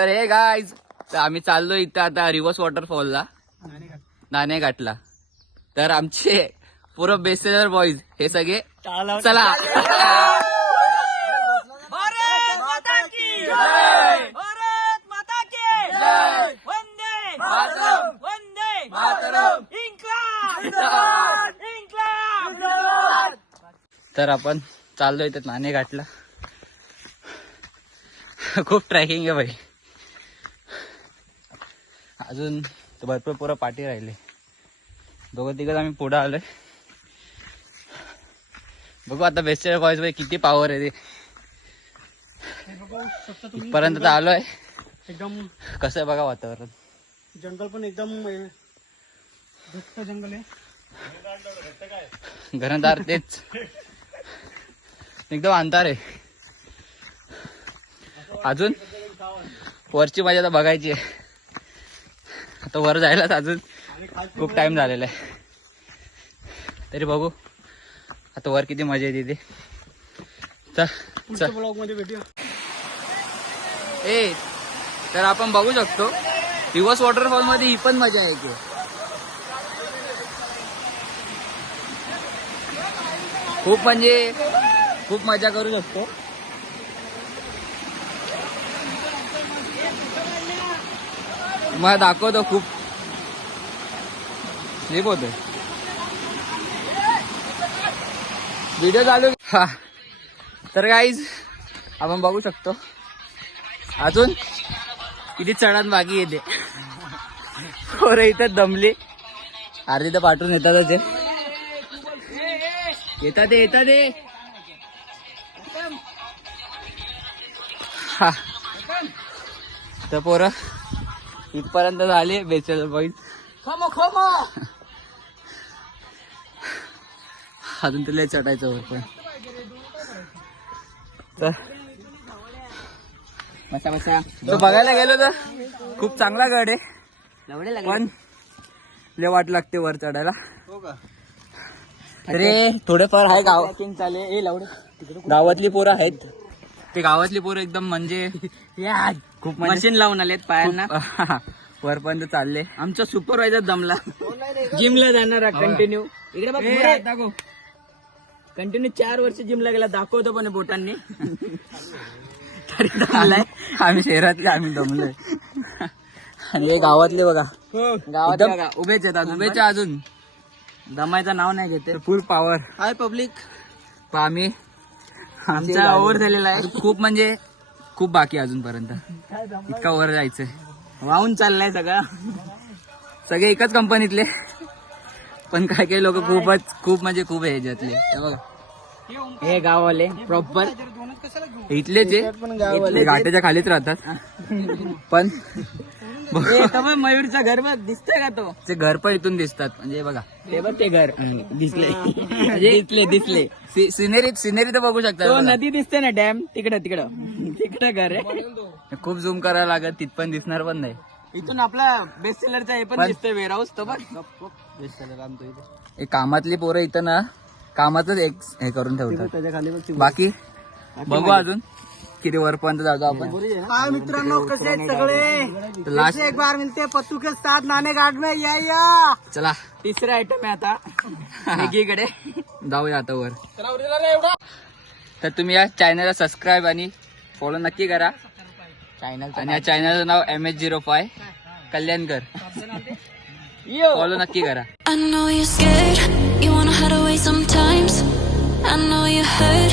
तर हे गाईज, तर आम्ही चाललो इथं आता रिव्हर्स वॉटरफॉलला, नाणेघाटला. तर आमचे पूर्ण बेस्टसेलर बॉईज हे सगळे चला. तर आपण चाललो इथं नाणेघाटला. खूप ट्रॅकिंग आहे भाई. अजून भरपूर पुरं पाठी राहिले. दोघं तिघं आम्ही पुढे आलोय. बघू आता बेस्टसेलर बॉईज भाई किती पावर आहे ते. इथपर्यंत तर आलोय. एकदम कसं आहे बघा वातावरण. जंगल पण एकदम घट्ट जंगल आहे. घनदार तेच एकदम अंधार आहे. अजून वरची मजा तर बघायची आहे. आता वर जायलाच अजून खूप टाइम झालेला आहे. तरी बघू आता वर किती मजा येते ते. चल ब्लॉग मध्ये भेटूया. ए तर आपण बघू शकतो रिव्हर्स वॉटरफॉल मध्ये ही पण मजा आहे की. खूप म्हणजे खूप मजा करू शकतो. मला दाखवतो. खूप स्लिप होतोय. व्हिडिओ चालू. हा तर गाईज आपण बघू शकतो अजून किती चढण बाकी येते. पोरं इथं दमले. अर्धी तर पाठवून येतातच. येतात हा तर पोरं इथपर्यंत झाले. बेस्टसेलर बॉईज अजून तुला चढायचं वर पण. तर तो बघायला गेलो तर खूप चांगला गड आहे. पण लय वाट लागते वर चढायला. अरे थोडेफार आहे गावातली पोरं आहेत. ते गावातली पोरं एकदम म्हणजे खूप मशीन लावून आलेत पायांना. वरपर्यंत चालले. आमचा सुपरवायझर दमला. जिमला जाणार कंटिन्यू. इकडे कंटिन्यू 4 वर्ष जिमला गेला. दाखवतो पण बोटांनी. तरी दमलाय. आम्ही शहरातले आम्ही दमलोय. आणि हे गावातले बघा गावात उभेच आहेत. उभेच अजून दमायचं नाव नाही घेते. Full power. Hi public. आम्ही आमचा ओव्हर झालेला आहे. खूप म्हणजे खूप बाकी अजूनपर्यंत. इतका वर जायचंय. वाहून चाललाय सगळे एकाच कंपनीतले. पण काही काही लोक खूप म्हणजे खूप आहे ह्याच्यातले. बघा हे गाववाले प्रॉपर इथलेच आहे. घाटाच्या खालीच राहतात. पण मयूरचं घर बघ दिसतंय का? तो ते घर पण इथून दिसतात. म्हणजे बघा ते बघ ते घर दिसले. सिनेरी तर बघू शकता. नदी दिसते ना डॅम. तिकडं घर आहे. खूप झूम करायला लागत. तिथपर्यंत दिसणार पण नाही. इथून आपला बेस्टसेलरचा हे पण दिसतोय वेअरहाऊस. तो बघ बेस्टसेलर आणतो इथे. कामातली पोरं इथं ना कामातच एक हे करून ठेवतात. बाकी बघू अजून किती वरपर्यंत जातो आपण. हाय मित्रांनो, कसे आहेत सगळे? लास्ट एक बार मिलते पत्तू के साथ नाणेघाट में. या चला तिसरा आयटम आहे आता एकीकडे. जाऊया आता वर. तर तुम्ही या चॅनलला सबस्क्राईब आणि फॉलो नक्की करा. आणि या चॅनलचं नाव MH05 कल्याणकर. फॉलो नक्की करा. I know you're scared, you wanna hide away sometimes. I know you hurt,